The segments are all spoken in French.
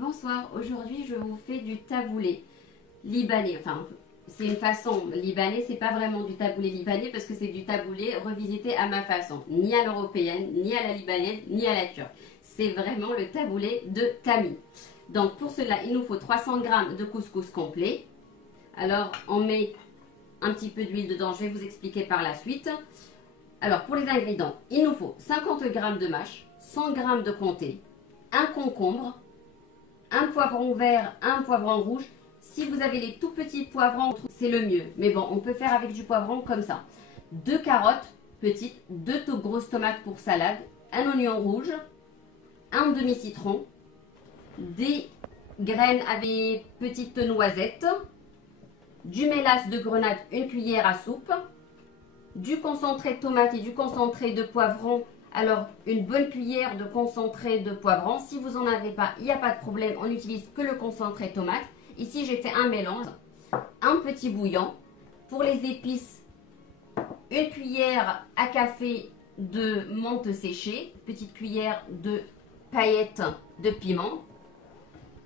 Bonsoir, aujourd'hui je vous fais du taboulé libanais. Enfin, c'est une façon libanais, c'est pas vraiment du taboulé libanais parce que c'est du taboulé revisité à ma façon. Ni à l'européenne, ni à la libanaise, ni à la turque. C'est vraiment le taboulé de Tammy. Donc pour cela, il nous faut 300 g de couscous complet. Alors on met un petit peu d'huile dedans, je vais vous expliquer par la suite. Alors pour les ingrédients, il nous faut 50 g de mâche, 100 g de comté, un concombre, un poivron vert, un poivron rouge. Si vous avez les tout petits poivrons, c'est le mieux. Mais bon, on peut faire avec du poivron comme ça. 2 carottes petites, 2 grosses tomates pour salade, un oignon rouge, un demi-citron, des graines avec petites noisettes, du mélasse de grenade, une cuillère à soupe, du concentré de tomate et du concentré de poivron. Alors, une bonne cuillère de concentré de poivron. Si vous n'en avez pas, il n'y a pas de problème. On n'utilise que le concentré de tomate. Ici, j'ai fait un mélange. Un petit bouillon. Pour les épices, une cuillère à café de menthe séchée. Petite cuillère de paillettes de piment.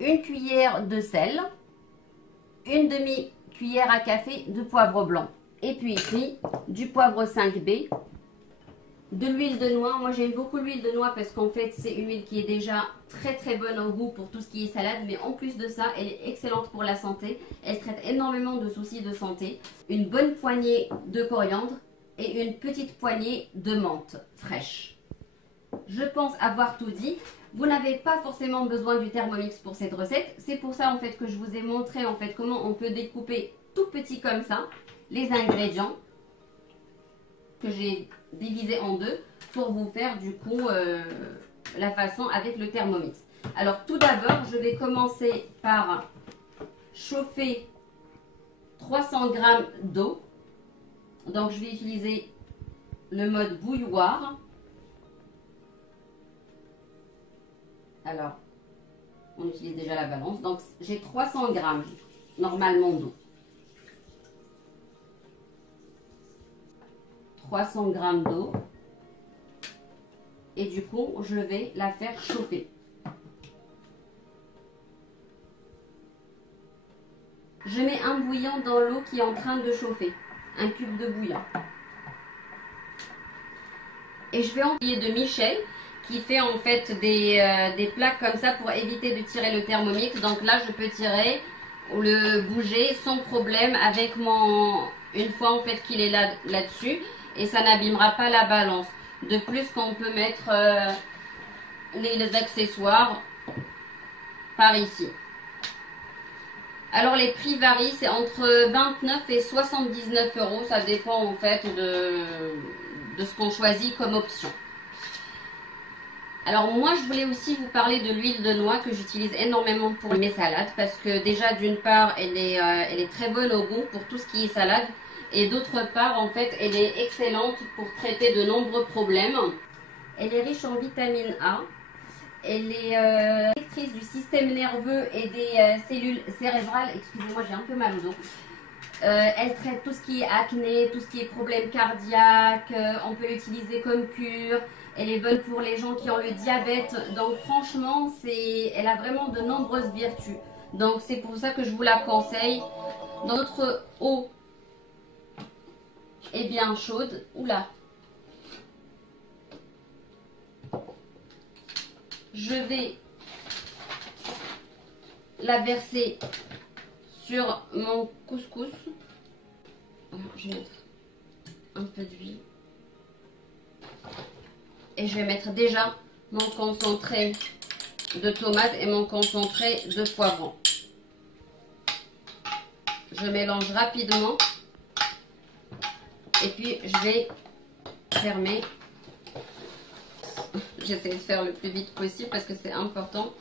Une cuillère de sel. Une demi-cuillère à café de poivre blanc. Et puis ici, du poivre 5B. De l'huile de noix, moi j'aime beaucoup l'huile de noix parce qu'en fait c'est une huile qui est déjà très bonne au goût pour tout ce qui est salade, mais en plus de ça elle est excellente pour la santé, elle traite énormément de soucis de santé. Une bonne poignée de coriandre et une petite poignée de menthe fraîche. Je pense avoir tout dit. Vous n'avez pas forcément besoin du Thermomix pour cette recette, c'est pour ça en fait que je vous ai montré en fait comment on peut découper tout petit comme ça les ingrédients que j'ai divisé en deux pour vous faire du coup la façon avec le Thermomix. Alors tout d'abord, je vais commencer par chauffer 300 g d'eau. Donc je vais utiliser le mode bouilloire. Alors, on utilise déjà la balance. Donc j'ai 300 g normalement d'eau. 300 g d'eau et du coup je vais la faire chauffer. Je mets un bouillon dans l'eau qui est en train de chauffer, un cube de bouillon. Et je vais employer de Michel qui fait en fait des plaques comme ça pour éviter de tirer le Thermomix. Donc là je peux tirer ou le bouger sans problème avec une fois en fait qu'il est là-dessus. Et ça n'abîmera pas la balance. De plus qu'on peut mettre les accessoires par ici. Alors les prix varient, c'est entre 29 et 79 euros. Ça dépend en fait de ce qu'on choisit comme option. Alors moi je voulais aussi vous parler de l'huile de noix que j'utilise énormément pour mes salades. Parce que déjà d'une part elle est très bonne au goût pour tout ce qui est salade. Et d'autre part, en fait, elle est excellente pour traiter de nombreux problèmes. Elle est riche en vitamine A. Elle est protectrice du système nerveux et des cellules cérébrales. Excusez-moi, j'ai un peu mal au dos. Elle traite tout ce qui est acné, tout ce qui est problèmes cardiaques. On peut l'utiliser comme cure. Elle est bonne pour les gens qui ont le diabète. Donc franchement, elle a vraiment de nombreuses vertus. Donc c'est pour ça que je vous la conseille. Dans notre eau est bien chaude. Oula. Je vais la verser sur mon couscous. Alors, je vais mettre un peu d'huile. Et je vais mettre déjà mon concentré de tomate et mon concentré de poivron. Je mélange rapidement. Et puis je vais fermer. J'essaie de faire le plus vite possible parce que c'est important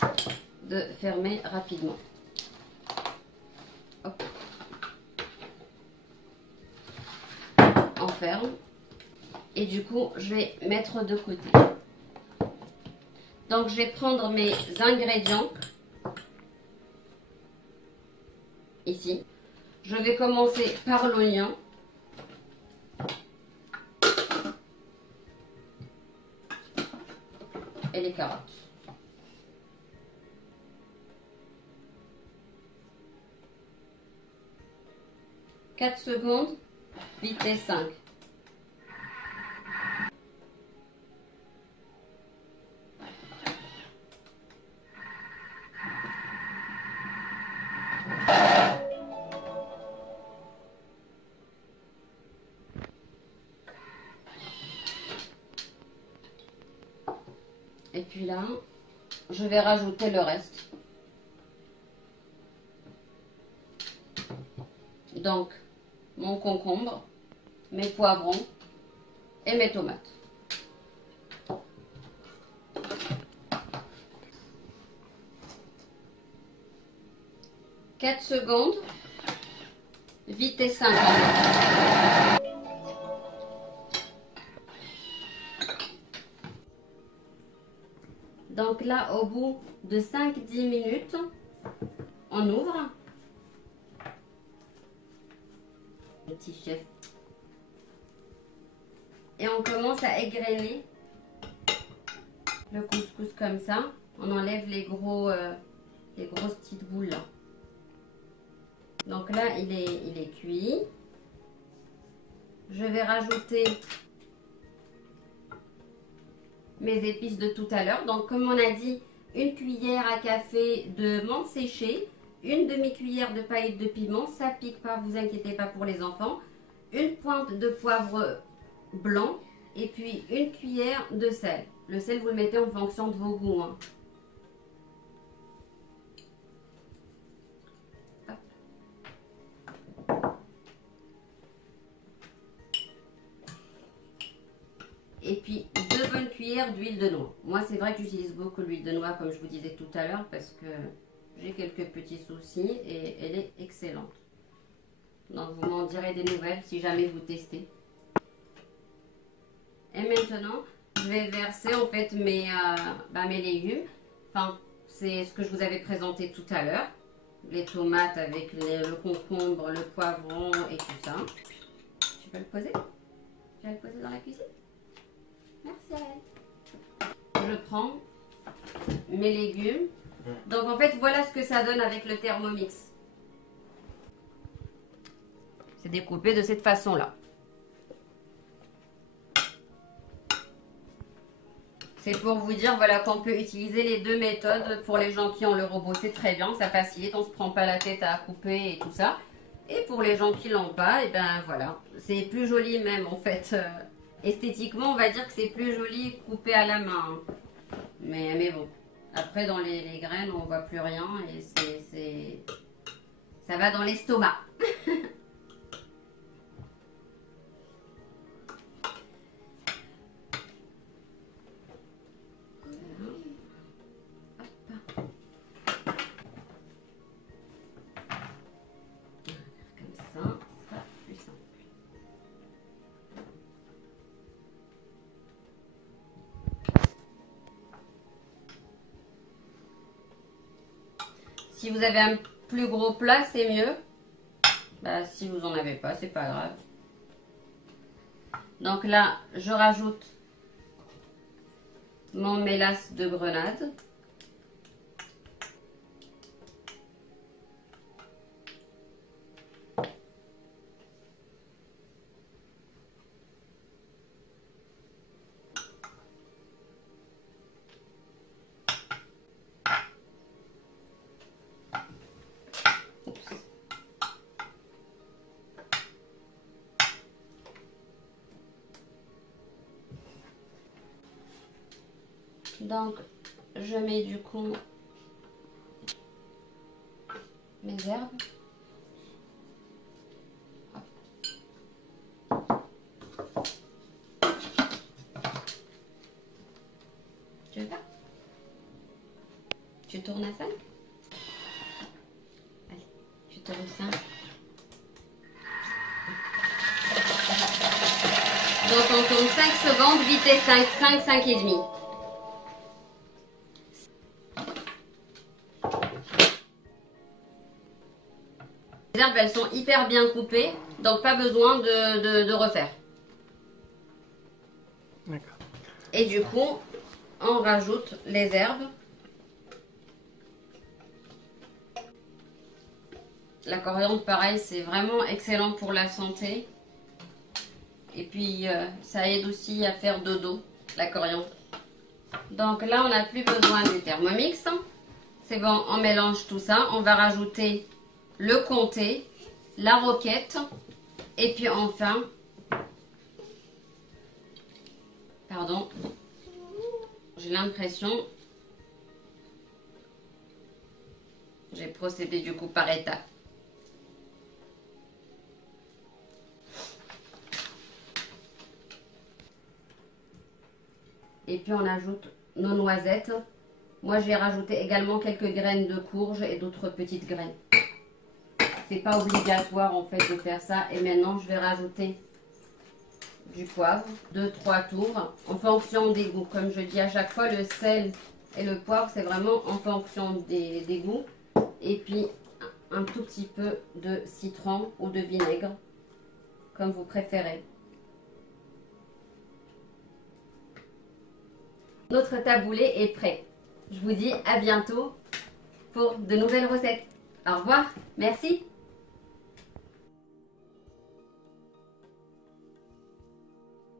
de fermer rapidement. Hop. On ferme. Et du coup, je vais mettre de côté. Donc je vais prendre mes ingrédients. Ici. Je vais commencer par l'oignon. Et les carottes. 4 secondes, vitesse 5. Et puis là, je vais rajouter le reste. Donc, mon concombre, mes poivrons et mes tomates. « 4 secondes, vitesse 50. Donc là, au bout de 5-10 minutes, on ouvre. Le petit chef. Et on commence à égrener le couscous comme ça. On enlève les grosses petites boules là. Donc là, il est cuit. Je vais rajouter mes épices de tout à l'heure. Donc comme on a dit, une cuillère à café de menthe séchée, une demi-cuillère de paillettes de piment, ça pique pas, vous inquiétez pas pour les enfants, une pointe de poivre blanc et puis une cuillère de sel. Le sel, vous le mettez en fonction de vos goûts, hein. Et puis 2 bonnes cuillères d'huile de noix. Moi, c'est vrai que j'utilise beaucoup l'huile de noix, comme je vous disais tout à l'heure, parce que j'ai quelques petits soucis et elle est excellente. Donc, vous m'en direz des nouvelles si jamais vous testez. Et maintenant, je vais verser en fait mes légumes. Enfin, c'est ce que je vous avais présenté tout à l'heure. Les tomates avec le concombre, le poivron et tout ça. Tu peux le poser? Tu vas le poser dans la cuisine? Merci. Je prends mes légumes. Donc en fait, voilà ce que ça donne avec le Thermomix. C'est découpé de cette façon-là. C'est pour vous dire voilà, qu'on peut utiliser les deux méthodes. Pour les gens qui ont le robot, c'est très bien, ça facilite, on ne se prend pas la tête à couper et tout ça. Et pour les gens qui l'ont pas, et ben voilà, c'est plus joli même en fait. Esthétiquement, on va dire que c'est plus joli coupé à la main. Hein. Mais bon, après dans les graines, on voit plus rien et ça va dans l'estomac. Si vous avez un plus gros plat, c'est mieux. Bah, si vous n'en avez pas, c'est pas grave. Donc là, je rajoute mon mélasse de grenade. Donc, je mets du coup mes herbes. Tu veux pas? Tu tournes à 5? Allez, tu tournes 5. Donc, on tourne 5 secondes, vitesse 5, 5, 5 et demi. Les herbes, elles sont hyper bien coupées, donc pas besoin de refaire. D'accord. Et du coup, on rajoute les herbes. La coriandre, pareil, c'est vraiment excellent pour la santé. Et puis, ça aide aussi à faire dodo, la coriandre. Donc là, on n'a plus besoin du Thermomix. C'est bon, on mélange tout ça. On va rajouter le comté, la roquette. Et puis enfin, pardon, j'ai l'impression, j'ai procédé du coup par étapes. Et puis on ajoute nos noisettes. Moi j'ai rajouté également quelques graines de courge et d'autres petites graines. C'est pas obligatoire en fait de faire ça. Et maintenant je vais rajouter du poivre, 2-3 tours, en fonction des goûts. Comme je dis à chaque fois, le sel et le poivre c'est vraiment en fonction des goûts. Et puis un tout petit peu de citron ou de vinaigre, comme vous préférez. Notre taboulé est prêt. Je vous dis à bientôt pour de nouvelles recettes. Au revoir, merci.